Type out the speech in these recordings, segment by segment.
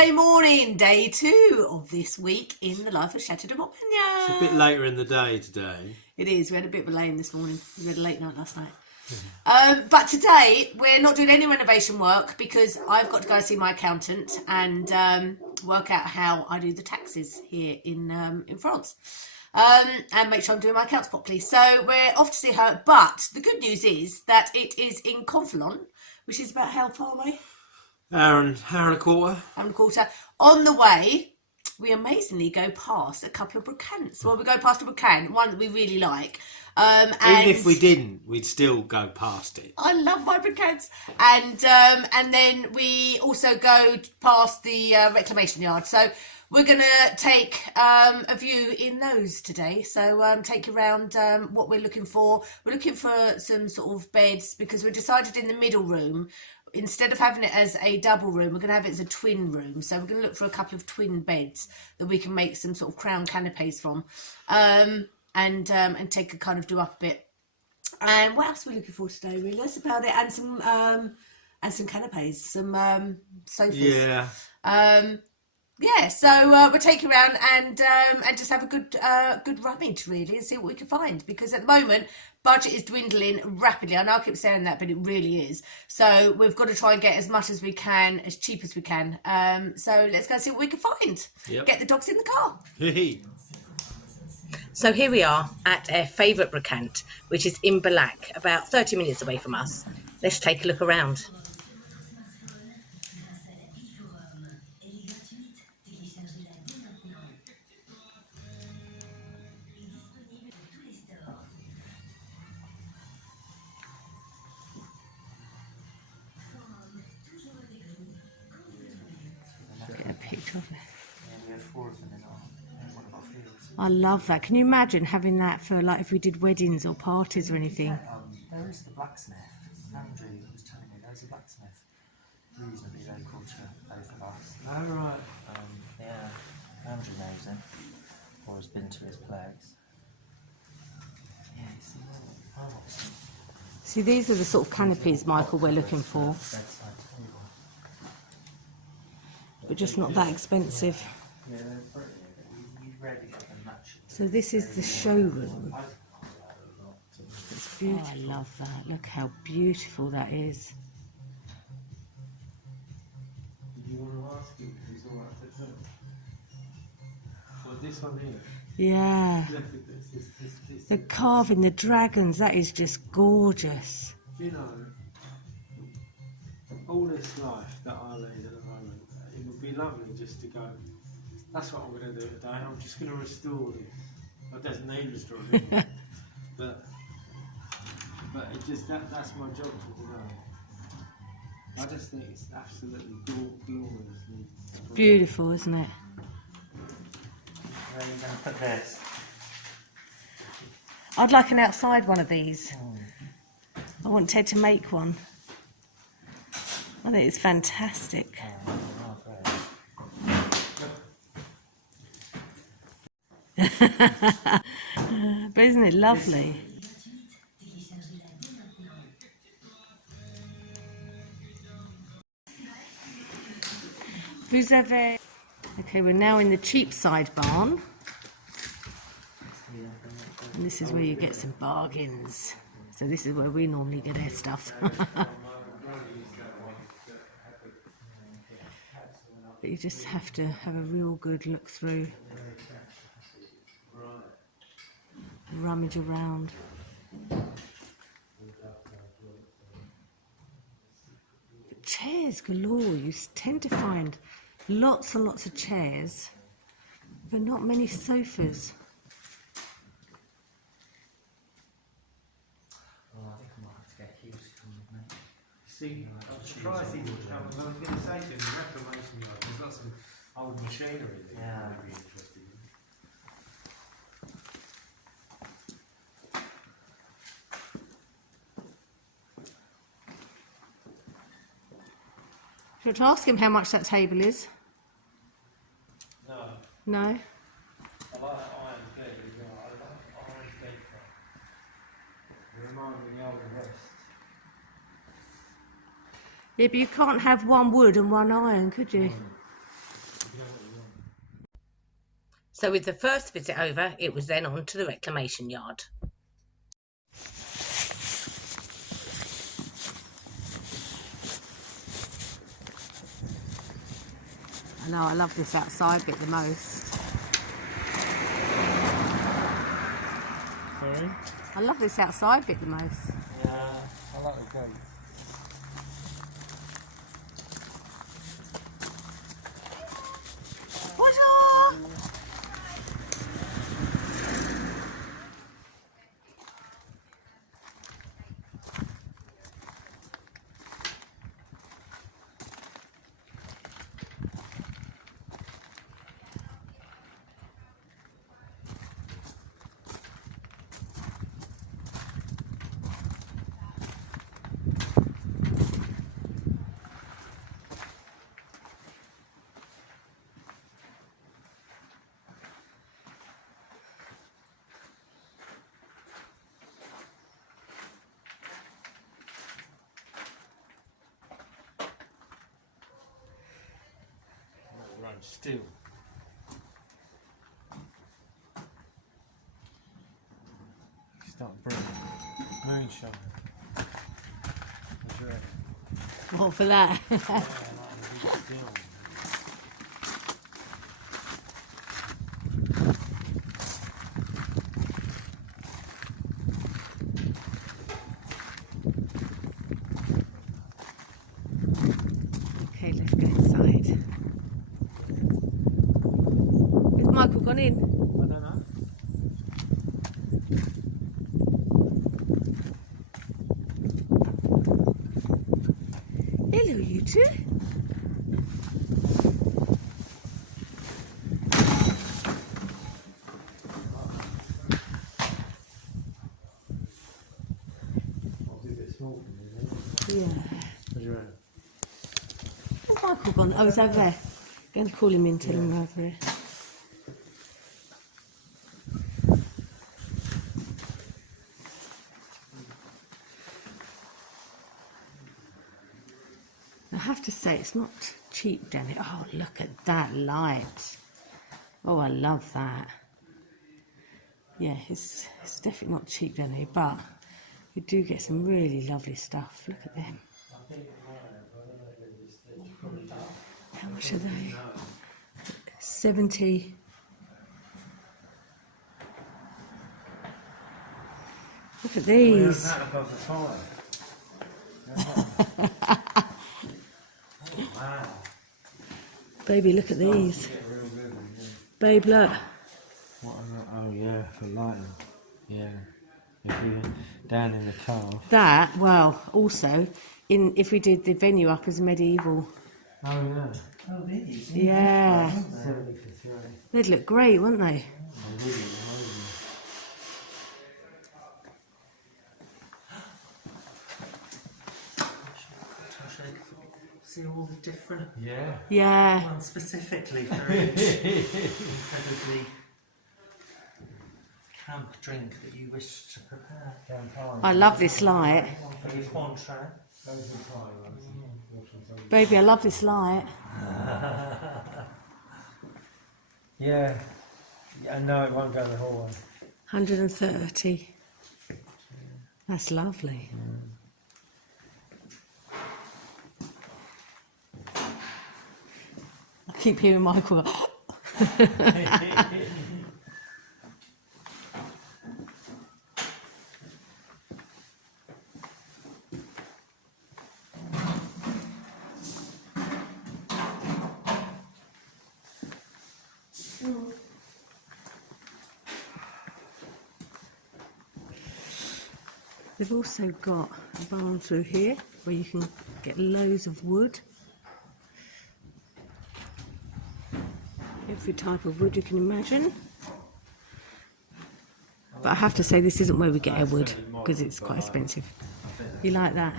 Wednesday morning, day 2 of this week in the life of Chateau de Montmagner. It's a bit later in the day today. It is. We had a bit of a lane this morning. We had a late night last night. But today we're not doing any renovation work because I've got to go see my accountant and work out how I do the taxes here in France. And make sure I'm doing my accounts properly. So we're off to see her. But the good news is that it is in Conflans, which is about how far away? Hour and a quarter. Hour and a quarter. On the way, we amazingly go past a couple of Brocants. Well, we go past a Brocant, one that we really like. And even if we didn't, we'd still go past it. I love my Brocants. And then we also go past the reclamation yard. So we're going to take a view in those today. So take you around what we're looking for. We're looking for some sort of beds because we decided in the middle room, instead of having it as a double room, we're going to have it as a twin room. So we're going to look for a couple of twin beds that we can make some sort of crown canapes from, and take a kind of do up a bit. And what else are we looking for today? Really, that's about it. And some canapes, some sofas. Yeah. Yeah, so we'll take you around and just have a good rummage really and see what we can find, because at the moment budget is dwindling rapidly. I know I keep saying that, but it really is. So we've got to try and get as much as we can, as cheap as we can. So let's go see what we can find. Yep. Get the dogs in the car. So here we are at our favourite Brocant, which is in Black, about 30 minutes away from us. Let's take a look around. Get a picture of it. I love that. Can you imagine having that for, like, if we did weddings or parties or anything? There is the blacksmith. Andrew was telling me there's a blacksmith reasonably local to both of us. Oh, right. Yeah, Andrew knows him, or has been to his place. Yeah, you see that? Oh, See, these are the sort of canopies, Michael, we're looking for, bedside table. but just not that expensive. Yeah, they're pretty. You rarely get them matching. So this is the showroom. It's beautiful. Oh, I love that. Look how beautiful that is. Did you want to ask him if he's all right to do? Well, this one here. Yeah. Look at this. The carving, the dragons, that is just gorgeous. You know, all this life that I lead at the moment, it would be lovely just to go, that's what I'm going to do today, I'm just going to restore this. It doesn't need restoring, but it just, that's my job for today. I just think it's absolutely glorious. Beautiful, isn't it? Where are you going to put this? I'd like an outside one of these. I want Ted to make one. I think it's fantastic. Oh, But isn't it lovely? Vous avez... Okay, we're now in the Cheapside barn. And this is where you get some bargains. So this is where we normally get our stuff. But you just have to have a real good look through. Rummage around. Chairs galore. You tend to find lots and lots of chairs, but not many sofas. I think I might have to get Hughes to come with me. See, I'm surprised he would come. I was going to say to him, the reclamation yard, there's lots of old machinery that Yeah. you'd be interested in. Do you want to ask him how much that table is? No, No? I like iron bed as well. I like iron bed frame. It reminds me of the old West. Yeah, but you can't have one wood and one iron, could you? So with the first visit over, it was then on to the reclamation yard. I know, I love this outside bit the most. Sorry? I love this outside bit the most. Yeah, I like the goat. Bonjour! Run still. Start breathing. Moonshine. What's your head? What for that? Yeah, I like to be still. Okay, let's go inside. Has Michael gone in? I don't know. Hello, you two. Yeah. What's your head? Where's Michael gone? Oh, he's over there. Going to call him in, tell him we're over here. I have to say, it's not cheap down here. Oh, look at that light. Oh, I love that. Yeah, it's definitely not cheap down here, but we do get some really lovely stuff. Look at them. How much are they? 70. Look at these. That above the fire. Wow. Baby, look at these. Get real good. Babe, look. What are they? Oh yeah, for lighting. Yeah. If you're down in the car. That, well, also, if we did the venue up as medieval. Oh yeah. Oh, these? Yeah. 70 for 3. They'd look great, wouldn't they? Oh, really? See all the different Yeah. Yeah. ones specifically for each incredibly camp drink that you wish to prepare. I love this light. One for your Cointreau. Baby, I love this light. Yeah. Yeah, no, it won't go the whole way. 130. That's lovely. I keep hearing Michael go, They've also got a barn through here where you can get loads of wood. Every type of wood you can imagine. But I have to say this isn't where we get our wood because it's quite expensive. You like that?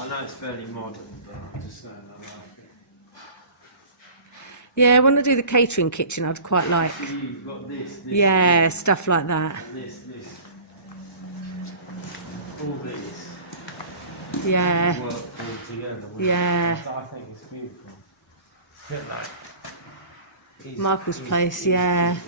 I know it's fairly modern, but I'm just saying I like it. Yeah, when I do the catering kitchen I'd quite like, You've got this, yeah, stuff like that. this. All this. Yeah, Work all together. yeah. I think it's beautiful. Bit like Michael's place, yeah. yeah.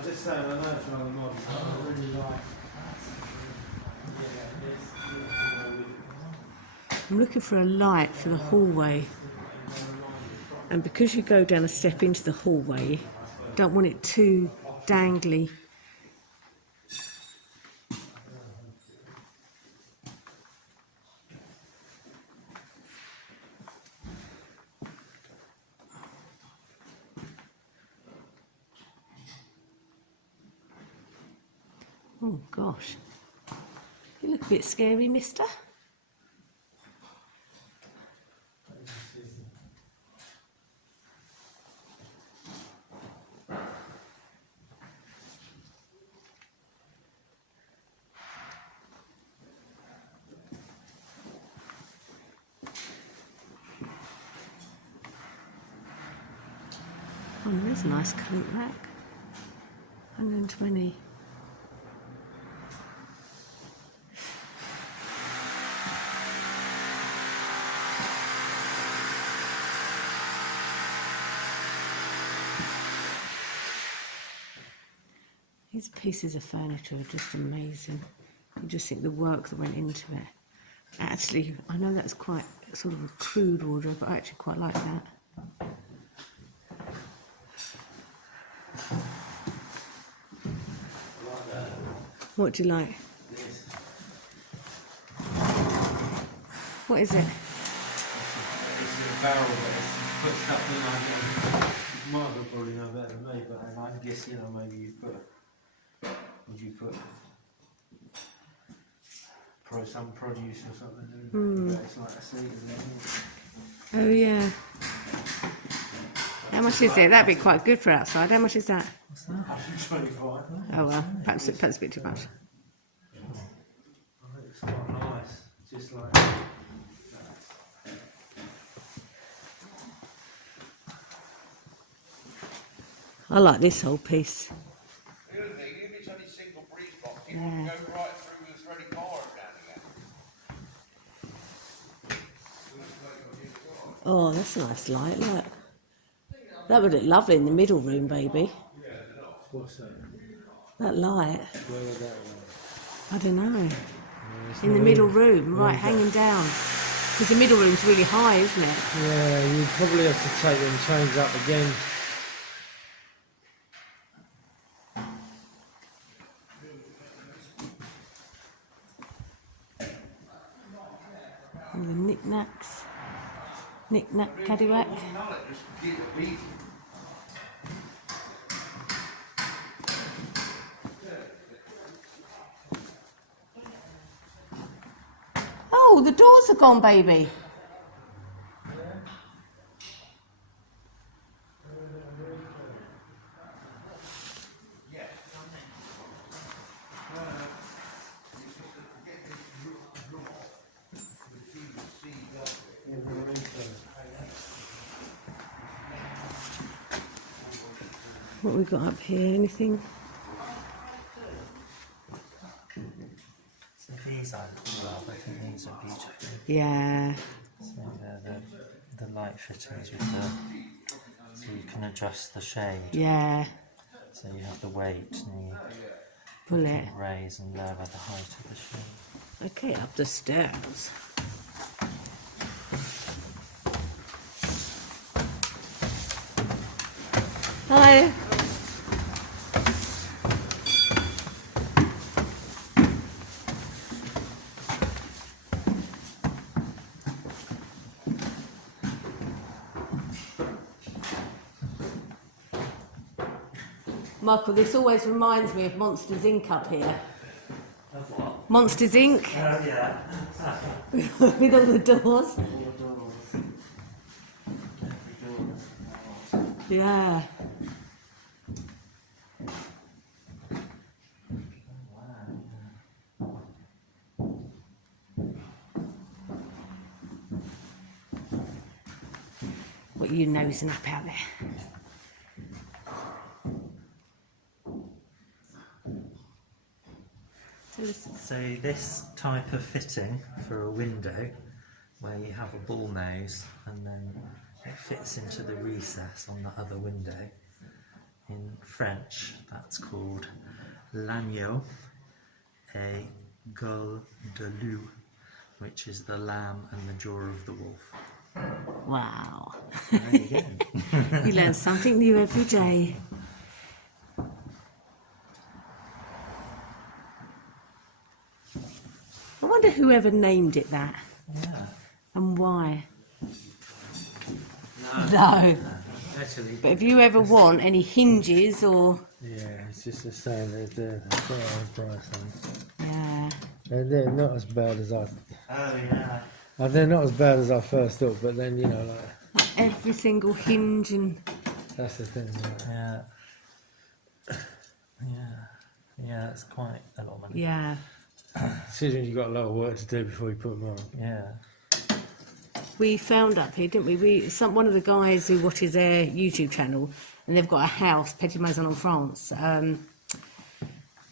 was just saying, I know it's rather modern, but I really like. I'm looking for a light for the hallway, and because you go down a step into the hallway, don't want it too dangly. Oh gosh, you look a bit scary, mister. Oh, there's a nice coat rack. 120. These pieces of furniture are just amazing. You just think the work that went into it. Actually, I know that's quite sort of a crude wardrobe, but I actually quite like that. What do you like? This. What is it? It's a barrel that is put stuff in like that. Michael probably know better than me, but I'm guessing, maybe you put. Would you put some produce or something? Mm. It's like a seed, isn't it? Oh yeah. How much is it? That'd be quite good for outside. How much is that? What's that? 125. Oh well, perhaps a bit too much. I think it's quite nice, just like. I like this whole piece. The other thing, if it's only single breeze box, you want to go right through the threaded bar down again. Oh, that's a nice light, look. That would look lovely in the middle room, baby. What's that? That light. Where would that go? I don't know. In the middle room, right, hanging down. Because the middle room's really high, isn't it? Yeah, you'd probably have to take them chains up again. All the knick-knacks. Knick-knack, caddywhack. Oh, the doors are gone, baby. What we got up here? Anything? So these aren't cool, but I think these are beautiful. Yeah. So they're the light fittings with the, so you can adjust the shade. Yeah. So you have the weight and you Pull it. can raise and lower the height of the shade. Okay, up the stairs. Hi. Michael, this always reminds me of Monsters Inc. up here. Of what? Monsters Inc. Oh yeah. With all the doors. Yeah. What are you nosing up out there? So this type of fitting for a window, where you have a bull nose and then it fits into the recess on the other window, in French, that's called l'agneau et gueule de loup, which is the lamb and the jaw of the wolf. Wow. There you go. You learn something new every day. I wonder whoever named it that Yeah. and why. No. No. Actually, But if you ever want any hinges or... yeah, it's just the same as the price on. Yeah. They're not as bad as I. Oh yeah. They're not as bad as I first thought, but then you know, like Every single hinge and... that's the thing. Like, Yeah. Yeah. Yeah, that's quite a lot of money. Yeah. considering you've got a lot of work to do before you put them on. Yeah. We found up here, didn't we? One of the guys who watches their YouTube channel, and they've got a house, Petit Maison en France.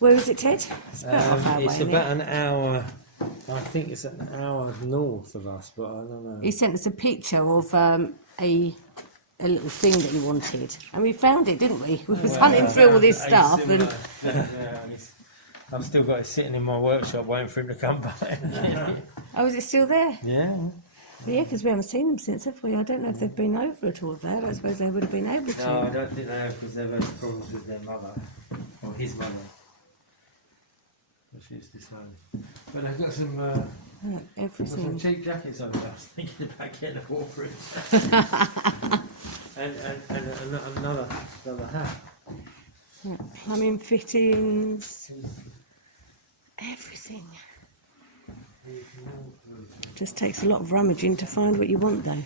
Where is it, Ted? It's about half hour It's away, isn't about it? an hour. I think it's an hour north of us, but I don't know. He sent us a picture of a little thing that he wanted, and we found it, didn't we? We was hunting through all this stuff, and I've still got it sitting in my workshop waiting for him to come back. oh, is it still there? Yeah. Yeah, because we haven't seen them since, have we? I don't know if they've been over at all there. I suppose they would have been able to. No, I don't think they have because they've had problems with their mother, or his mother. But she's disowned. But they've got some, Look, got some everything. cheap jackets over there. I was thinking about getting a waterproof. and another hat. Yeah, plumbing fittings, everything. Just takes a lot of rummaging to find what you want, though.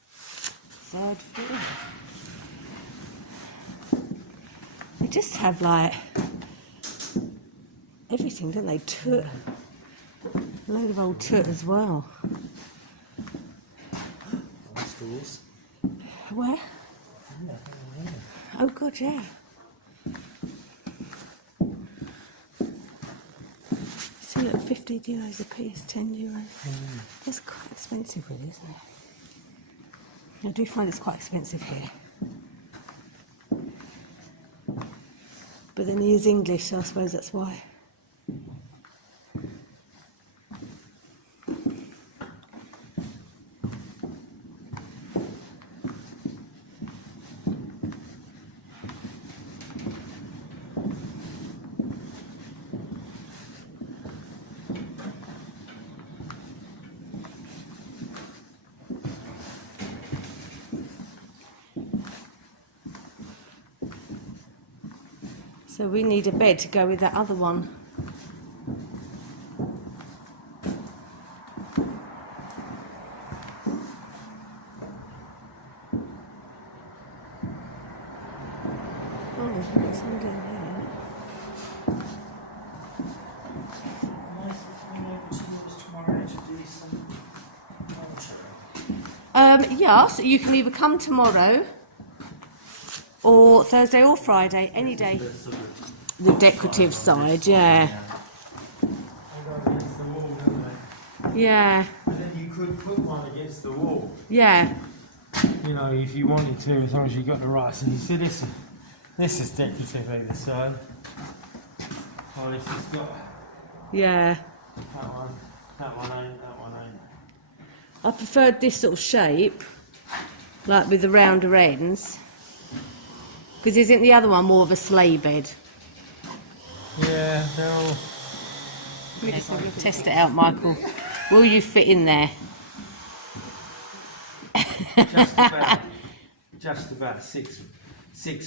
Third floor. They just have like everything, don't they? Toot. A load of old toot as well. Stools. Where? Oh God, yeah. See, look, 15 euros a piece, 10 euros. That's quite expensive, really, isn't it? I do find it's quite expensive here. But then he is English, so I suppose that's why. So we need a bed to go with that other one. Oh, what's in there? Yeah, so you can either come tomorrow or Thursday or Friday, any day. The decorative side, yeah. Yeah, But then you could put one against the wall. yeah. You know, if you wanted to, as long as you got the right. So you see this is decorative either side. Oh, this has got Yeah. that one ain't, that one ain't. I preferred this sort of shape, like with the rounder ends. Because isn't the other one more of a sleigh bed? Yeah, they're all. Test it out, Michael. Will you fit in there? Just about 6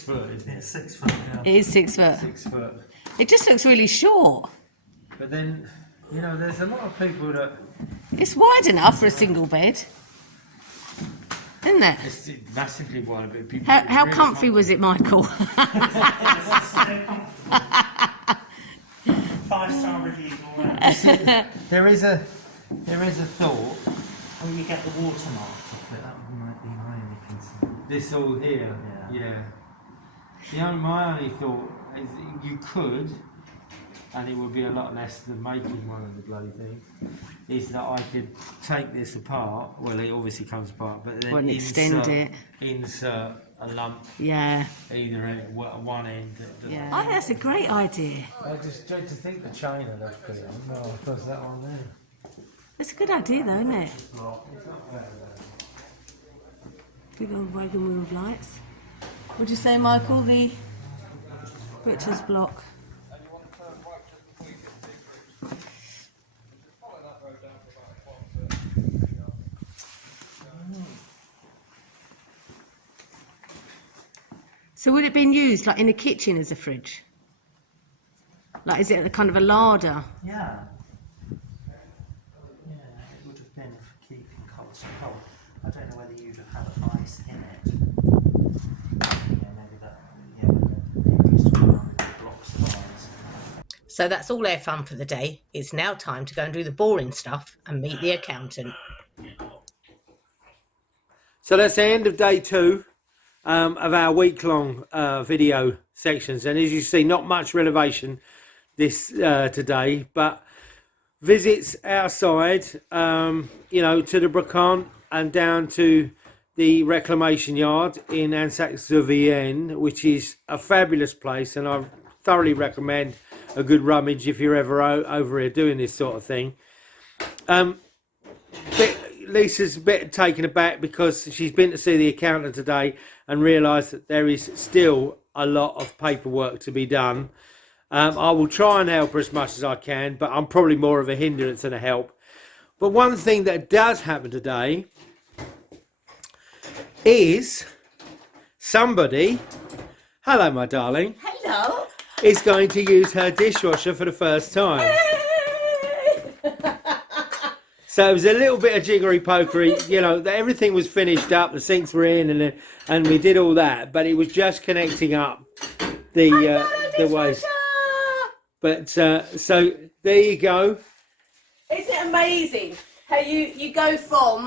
foot, isn't it? 6 foot. Yeah. It is 6 foot. 6 foot. It just looks really short. But then, you know, there's a lot of people that It's wide enough for a single bed, isn't it? it's massively wide. But people How really comfy want- was it, Michael? 5-star reviews all around. There is a thought. Well, you get the watermark off it. That might be my only concern. This all here, Yeah. My only thought is that you could, and it would be a lot less than making one of the bloody thing, is that I could take this apart. Well, it obviously comes apart, but then Well, and extend it. insert a lump Yeah. either at one end. Yeah. I think that's a great idea. I just dread to think the chain that I've put it on. Well, because that one there. It's a good idea, though, isn't it? Big old wagon wheel of lights. Would you say, Michael, the butcher's block? So would it been used like in a kitchen as a fridge? Like, is it a kind of a larder? Yeah. Yeah, it would have been for keeping so cold. I don't know whether you'd have had ice in it. Yeah, maybe that. Yeah, when people used to run blocks of ice. So that's all their fun for the day. It's now time to go and do the boring stuff and meet the accountant. So that's the end of day 2 of our week-long video sections, and as you see, not much renovation this today, but visits outside, you know, to the Brocant and down to the reclamation yard in Ansac-sur-Vienne, which is a fabulous place, and I thoroughly recommend a good rummage if you're ever over here doing this sort of thing. Lisa's a bit taken aback because she's been to see the accountant today and realised that there is still a lot of paperwork to be done. I will try and help her as much as I can, but I'm probably more of a hindrance than a help. But one thing that does happen today is somebody, hello my darling, Hello. is going to use her dishwasher for the first time. So it was a little bit of jiggery pokery, you know, everything was finished up, the sinks were in, and we did all that, but it was just connecting up the waste. But so there you go. Isn't it amazing how you go from...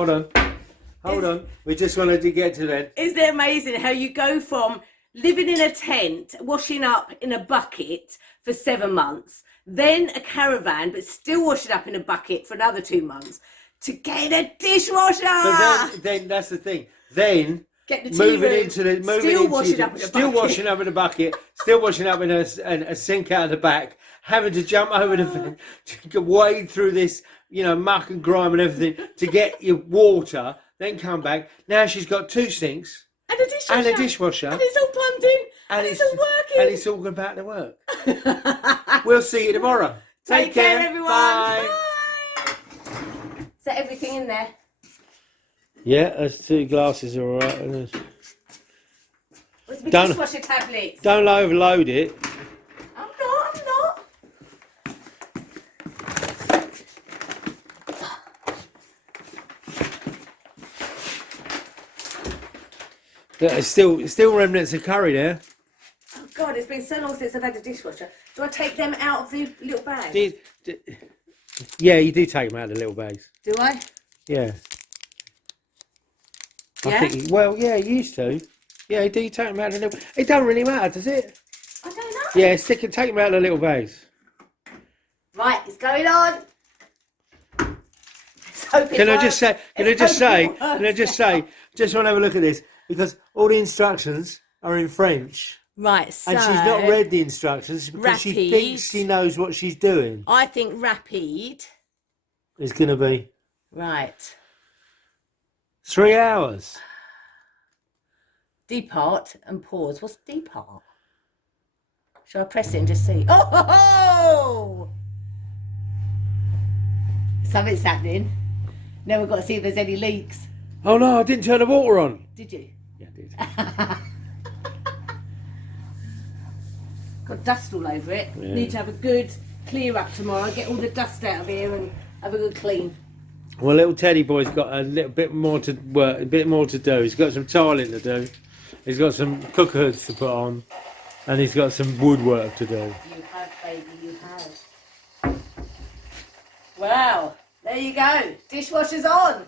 Hold on. We just wanted to get to that. Isn't it amazing how you go from living in a tent, washing up in a bucket for 7 months, then a caravan, but still washing up in a bucket for another 2 months, to get a dishwasher. But then that's the thing. Then get the still washing up in a bucket, still washing up in a sink out of the back, having to jump over the fence, to wade through this, you know, muck and grime and everything to get your water, then come back. Now she's got 2 sinks and a dishwasher, and it's all plumbed in, and it's all working, and it's all about to work. We'll see you tomorrow. Take care, everyone. Bye. Bye. Is that everything in there? Yeah, those 2 glasses are all right. Where's my dishwasher tablets? Don't overload it. I'm not. There's still remnants of curry there. Oh God, it's been so long since I've had a dishwasher. Do I take them out of the little bag? Yeah, you do take them out of the little bags. Do I? Yeah. Yeah? I think, well, yeah, you used to. Yeah, do you take them out of the little... It don't really matter, does it? I don't know. Yeah, take them out of the little bags. Right, it's going on. Can I just say, just want to have a look at this, because all the instructions are in French. Right, so... And she's not read the instructions because she thinks she knows what she's doing. I think rapid... It's going to be... Right. 3 hours. Depart and pause. What's depart? Shall I press it and just see? Oh! Ho, ho! Something's happening. Now we've got to see if there's any leaks. Oh no, I didn't turn the water on. Did you? Yeah, I did. Got dust all over it. Yeah. Need to have a good clear up tomorrow. Get all the dust out of here and have a good clean. Well, little Teddy boy's got a little bit more to work, a bit more to do. He's got some tiling to do. He's got some cooker hoods to put on, and he's got some woodwork to do. You have, baby, you have. Well, there you go. Dishwasher's on.